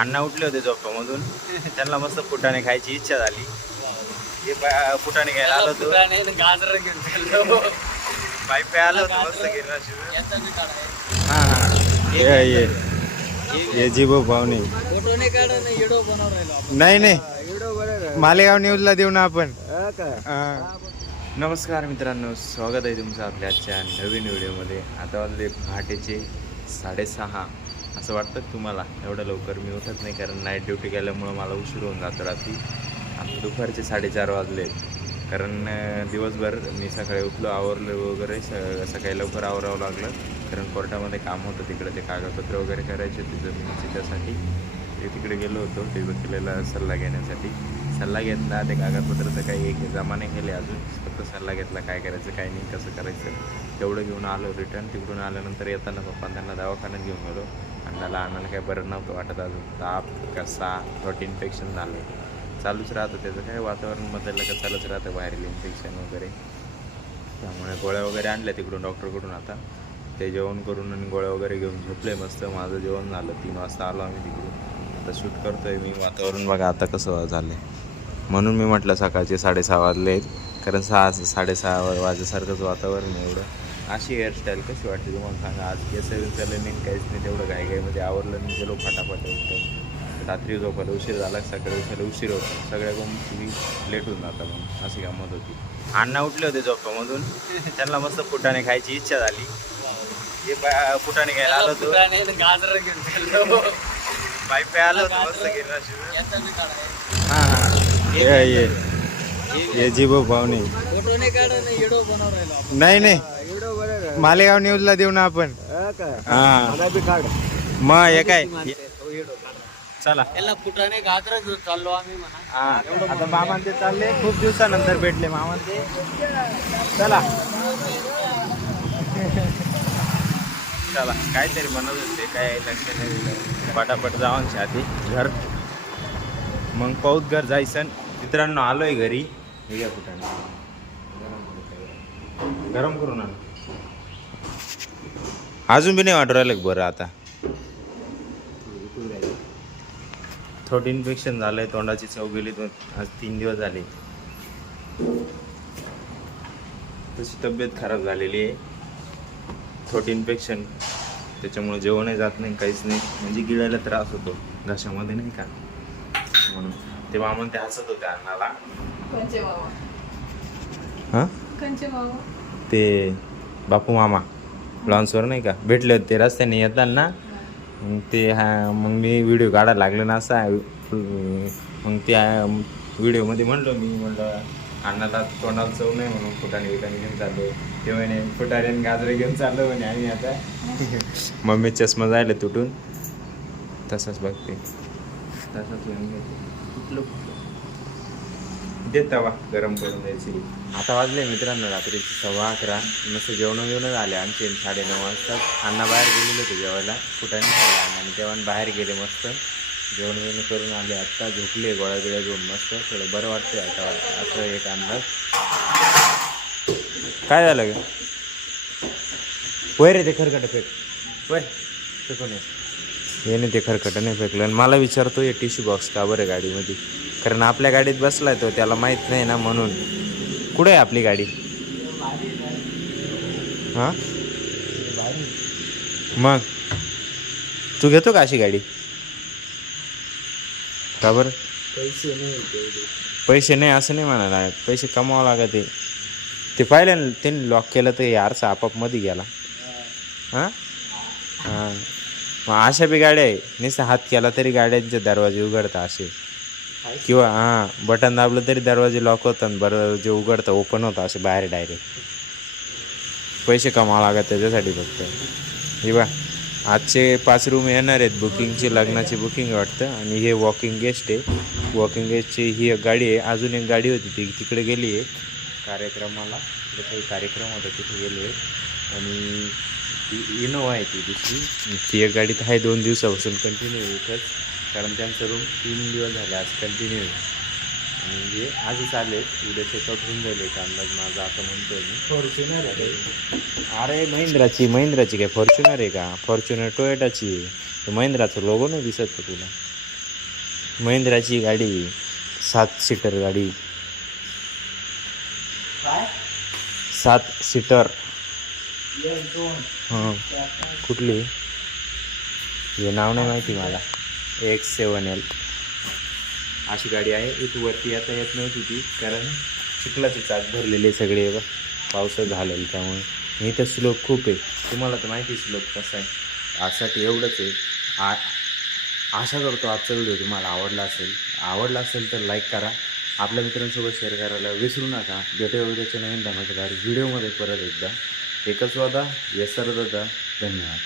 अण्णा उठले होते झोपामधून. त्यांना मस्त फुटाणे खायची इच्छा झाली. हे फुटाणे घ्यायला आलो होतो. गाजर घेऊन पाईप आलो होतो मस्त गिरणा. हा ये जीबो पाहुणे फोटो नाही काढा नाही व्हिडिओ बनवून राहिलो आपण. नाही मालेगाव न्यूजला देऊ ना आपण. नमस्कार मित्रांनो, स्वागत आहे तुमचं आपल्या आजच्या नवीन व्हिडिओमध्ये. आता वाजले पहाटेचे 6:30. असं वाटतं तुम्हाला एवढं लवकर मी उठत नाही, कारण नाईट ड्युटी केल्यामुळं मला उशीर होऊन जातो रात्री. आता दुपारचे 4:30 वाजले, कारण दिवसभर मी सकाळी उठलो, आवरलो वगैरे. सकाळी लवकर आवरावं लागलं, कारण कोर्टामध्ये काम होतं तिकडे. ते कागदपत्र वगैरे करायचे होते जमिनीचे, त्यासाठी ते तिकडे गेलो होतो ते वकिलाला सल्ला घेण्यासाठी. सल्ला घेतला, ते कागदपत्राचं काही एक जमा नाही केले अजून, फक्त सल्ला घेतला काय करायचं काय नाही, कसं करायचं तेवढं घेऊन आलो रिटर्न. तिकडून आल्यानंतर येताना पप्पांना दवाखान्यात घेऊन गेलो. अण्णाला काही बरं नव्हतं वाटत अजून, ताप कसा थ्रोट इन्फेक्शन झालं, चालूच राहतं त्याचं. काय वातावरण बदललं का चालूच राहतं, व्हायरल इन्फेक्शन वगैरे. त्यामुळे गोळ्या वगैरे आणल्या तिकडून डॉक्टरकडून. आता ते जेवण करून आणि गोळ्या वगैरे घेऊन झोपले मस्त. माझं जेवण झालं, 3 वाजता आलो आम्ही तिकडून. आता शूट करतोय मी. वातावरण बघा आता कसं झालं, म्हणून मी म्हटलं सकाळचे 6:30 वाजले आहेत, कारण 6:30 वाजेसारखंच वातावरण आहे. एवढं अशी हेअरस्टाईल कशी वाटते तुम्हाला सांगा. आज केस चाललं नाही, काहीच नाही, तेवढं घाईमध्ये आवरलं नाही, गेलो फटाफट उठतो. रात्री झोपायला उशीर झाला, सकाळी उठायला उशीर होतो, सगळ्या गोष्टी लेट होऊन जातात. मग अशी गंमत होती. अण्णा उठले होते झोपामधून. त्यांना मस्त फुटाणे खायची इच्छा झाली. हे फुटाणे घ्यायला आलो होतो. गाजर घेऊन पाईप आलो होतो मस्त गिरणा. हा ये जीबो पाहुणे फोटो नाही काढा नाही व्हिडिओ बनवून राहिलो आपण. नाही मालेगाव न्यूजला देऊ ना आपण. मग हे काय चला. याला फुटाने गाजर घेऊन चाललो आम्ही म्हणा. आता मामा ते चालले, खूप दिवसानंतर भेटले मामा ते. चला चला काहीतरी बनवत होते, काय लक्ष नाही. पटापट जाऊन आधी घर, मग पाऊत घर जायचं. मित्रांनो आलोय घरी. हे घ्या फुटाणे, गरम करून आण. अजून बी नाही वाटू राहिलं बरं. आता थ्रोट इन्फेक्शन झालंय, तोंडाची चव गेली. आज 3 दिवस झाले. तशी तब्येत खराब झालेली आहे, थ्रोट इन्फेक्शन. त्याच्यामुळे जेवणही जात नाही, काहीच नाही. म्हणजे गिळायला त्रास होतो घशामध्ये, नाही का, म्हणून. ते मामा ते हसत होते अण्णाला. हां ते बापू मामा लॉन्सवर नाही का भेटले होते रस्त्याने येताना. मग ते मग मी व्हिडिओ काढायला लागलो ना असा. मग त्या व्हिडिओमध्ये म्हणलं अण्णाला तोंडाला चव नाही म्हणून फुटाणे घेऊन चाललो. ते म्हणे फुटाणे गाजरे घेऊन चाललो म्हणे आम्ही. आता मम्मी चष्मा जायला तुटून, तसाच बघते, तसाच घेऊन घेते. कुठलं देत तवा गरम करून द्यायची. आता वाजले मित्रांनो रात्रीची 11:15. मस्त जेवण झाले आमचे 9:30 वाजता. अण्णा बाहेर गेलेले होते जेवायला, फुटाणे खायला अण्णाने, तेव्हा बाहेर गेले. मस्त जेवण करून आले. आत्ता झोपले गोळ्या घेऊन. मस्त थोडं बरं वाटतंय आता. असं एक अंदाज. काय झालं ग? वय रे ते खरकटं फेक, वय फेकून ये नाही. ते खरकटं नाही फेकलं. आणि मला विचारतो हे टिश्यू बॉक्स का बरं गाडीमध्ये, कारण आपल्या गाडीत बसलाय तो, त्याला माहीत नाही ना, म्हणून. कुठे आहे आपली गाडी? हां मग तू घेतो का अशी गाडी? का बरं? पैसे नाही असं नाही म्हणाला, पैसे कमावं लागत. ते पाहिलं ना त्यांनी लॉक केलं तर यारचा आपापमध्ये गेला. हां हां मग अशा बी गाड्या आहे, नुसतं हात केला तरी गाड्यांचे दरवाजे उघडतात असे. किंवा बटन दाबलं तरी दरवाजे लॉक होतात, बरं जे उघडतं ओपन होतं असे बाहेर डायरेक्ट. पैसे कमावं लागत त्याच्यासाठी फक्त. हे बा आजचे 5 रूम येणार आहेत बुकिंगची, लग्नाची बुकिंग वाटतं. आणि हे वॉकिंग गेस्ट आहे. वॉकिंग गेस्टची ही गाडी आहे. अजून एक गाडी होती ती तिकडे गेली आहे कार्यक्रमाला, काही कार्यक्रम होता तिथे गेली आहे. आणि ती इनोवा आहे ती दुसरी. ती एक गाडी तर आहे 2 दिवसापासून कंटिन्यू इथंच, कारण त्यांचं रूम 3 दिवस झाले आज कंटिन्यू आहे. म्हणजे आजच आले, उद्या चेकआउट होऊन जाईल एक अंदाज माझा, असं म्हणतोय मी. फॉर्च्युनर आहे. अरे महिंद्राची काय फॉर्च्युनर आहे का? फॉर्च्युनर टोयोटाची आहे. महिंद्राचं लोगो नाही दिसत का तुला? महिंद्राची गाडी 7 सीटर गाडी 7 सीटर. हां कुठली हे नाव नाही माहिती मला. X7L अशी गाडी आहे. इथं वरती आता येत नव्हती ती कारण चिखलाचे चाक भरलेले सगळे बघ पावसात झालेलं त्यामुळे. इथं स्लोप खूप आहे. तुम्हाला तर माहिती स्लोप कसा आहे. आजसाठी एवढंच आहे. आशा करतो आजचा व्हिडिओ तुम्हाला आवडला असेल तर लाईक करा. आपल्या मित्रांसोबत शेअर करायला विसरू नका. भेटूया उद्याच्या नवीन धमाकेदार व्हिडिओमध्ये परत एकदा. एकच वादा येस सर दादा. धन्यवाद.